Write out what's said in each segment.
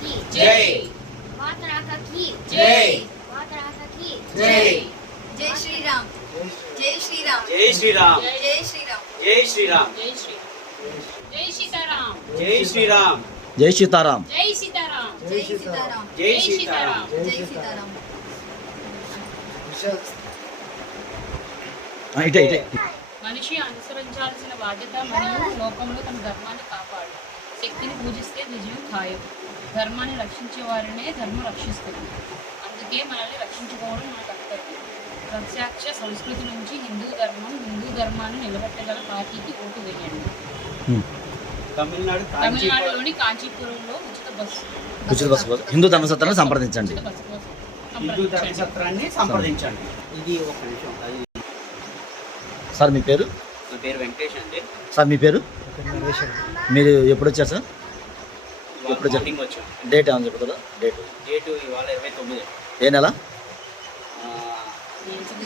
की जय मातराका की जय मातराका की जय जय श्री राम जय श्री राम जय श्री राम जय श्री राम जय श्री राम जय श्री जय सीताराम जय श्री राम జై సీతారాం. जय सीताराम जय सीताराम जय सीताराम जय सीताराम ఇటే ఇటే మనిషి అనుసరించాల్సిన బాధ్యత మరియు లోకంలో తన ధర్మాన్ని కాపాడు. శక్తిని పూజిస్తే విజయం ఖాయం. ధర్మాన్ని రక్షించే వారినే ధర్మం రక్షిస్తుంది. అందుకే మనల్ని రక్షించుకోవడం మన కర్తవ్యం. ప్రత్యక్ష సంస్కృతి నుంచి హిందూ ధర్మాన్ని నిలబెట్టగల పార్టీకి ఓటు వేయండి. తమిళనాడులోని కాంచీపురంలో ఉచిత బస్సు హిందూ ధర్మసత్రాన్ని సంప్రదించండి. ఉచిత బస్సు కోసం హిందూ ధర్మసత్రాన్ని సంప్రదించండి. ఇది ఒక నిమిషం. సార్ మీ పేరు? నా పేరు వెంకటేష్ అండి. సార్ మీ పేరు? మీరు ఎప్పుడు వచ్చారు సార్? ఎప్పుడు మార్నింగ్ వచ్చాం. డేట్ ఏమని చెప్తారా? డేటు ఇవాళ 29 ఏ నెల?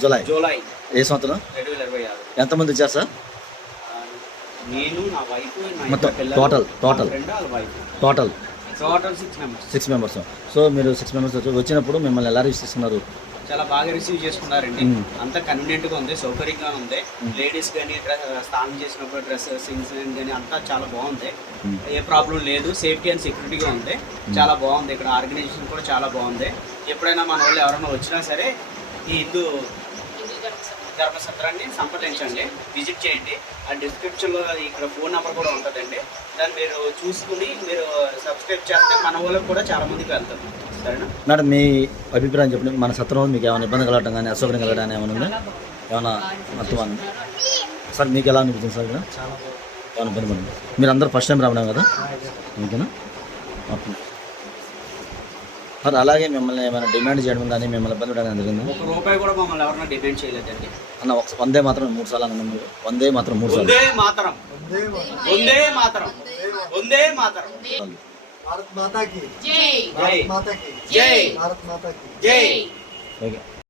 జూలై. జూలై ఏ సంవత్సరం? 2026. ఎంతమంది వచ్చారు సార్? నేను నా వైఫ్ మొత్తం టోటల్ ఫ్రెండ్ వాళ్ళ wife total 6 members. 6 members. So మీరు 6 మెంబర్స్ వచ్చినప్పుడు మిమ్మల్ని ఎలా రిసీవ్ చేసుకున్నారు? చాలా బాగా రిసీవ్ చేసుకున్నారండి. అంతా కన్వీనియంట్ గా ఉంది, సౌకర్యంగా ఉంది. లేడీస్ కానీ స్నానం చేసినప్పుడు డ్రెస్ సింగ్స్ కానీ అంతా చాలా బాగుంది. ఏ ప్రాబ్లం లేదు. సేఫ్టీ అండ్ సెక్యూరిటీగా ఉంది. చాలా బాగుంది. ఇక్కడ ఆర్గనైజేషన్ కూడా చాలా బాగుంది. ఎప్పుడైనా మన వాళ్ళు ఎవరైనా వచ్చినా సరే ఈ హిందూ ధర్మసత్రాన్ని సంప్రదించండి, విజిట్ చేయండి. ఆ డిస్క్రిప్షన్లో ఇక్కడ ఫోన్ నెంబర్ కూడా ఉంటుందండి. దాన్ని మీరు చూసుకుని మీరు సబ్స్క్రైబ్ చేస్తే మన వాళ్ళకి కూడా చాలా మందికి వెళ్తాం. సరేనా మేడం, మీ అభిప్రాయం చెప్పండి. మన సత్రంలో మీకు ఏమైనా ఇబ్బంది కలగటం కానీ అసౌకర్యం కలగడం ఏమైనా ఉందా? ఏమైనా మొత్తం సార్ మీకు ఎలా అనిపించింది సార్? ఇక్కడ ఏమైనా ఇబ్బంది పడింది? మీరు అందరూ ఫస్ట్ టైం రావడం కదా మీకేనా? సార్ అలాగే మిమ్మల్ని ఏమైనా డిమాండ్ చేయడం కానీ మిమ్మల్ని ఇబ్బంది పెట్టడం జరిగింది? ₹1 కూడా మమ్మల్ని ఎవరైనా డిమాండ్ చేయలేదండి. అన్న వందే మాత్రం 3 సార్లు అన్న. వందే మాత్రం 3 సార్లు. వందే మాతరం వందే మాతరం వందే మాతరం. भारत माता की जय भारत माता की జై भारत माता की జై. ఓకే.